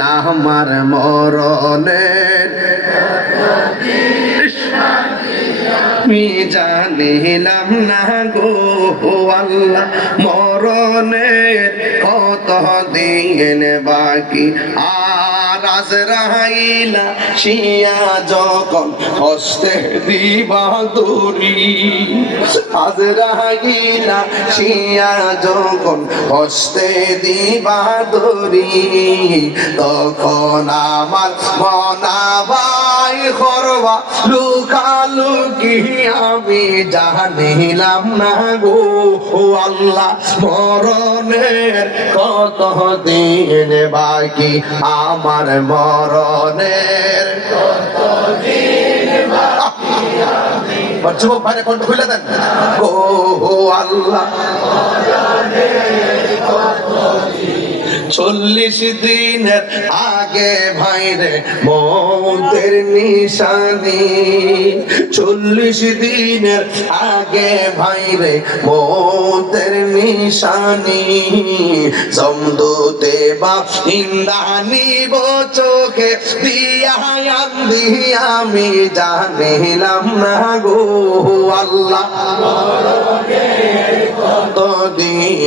আমার মরণের আমি জানিলাম না গো আল্লাহ মরণের কত দিন বাকি আর আজরাইলা শিয়া যখন হস্তে দিবা দূরি আজরাইলা শিয়া যখন হস্তে দিবা দূরি তখন আমার মনাবাই করবা লুকালুকি আমি জানিলাম না গো, ও আল্লাহ, মরণের কত দিন বাকি? আমার মরণের যুবক ভাইরে কণ্ঠ খুলে দেন। ও আল্লাহ চল্লিশ দিনের আগে ভাইরে মৌতের নিশানি। চল্লিশ দিনের আগে ভাইরে মৌতের নিশানি। সমদূতে বা ইন্দানি চোখে দিয়া আন্দি আমি জানিলাম না গো আল্লাহ।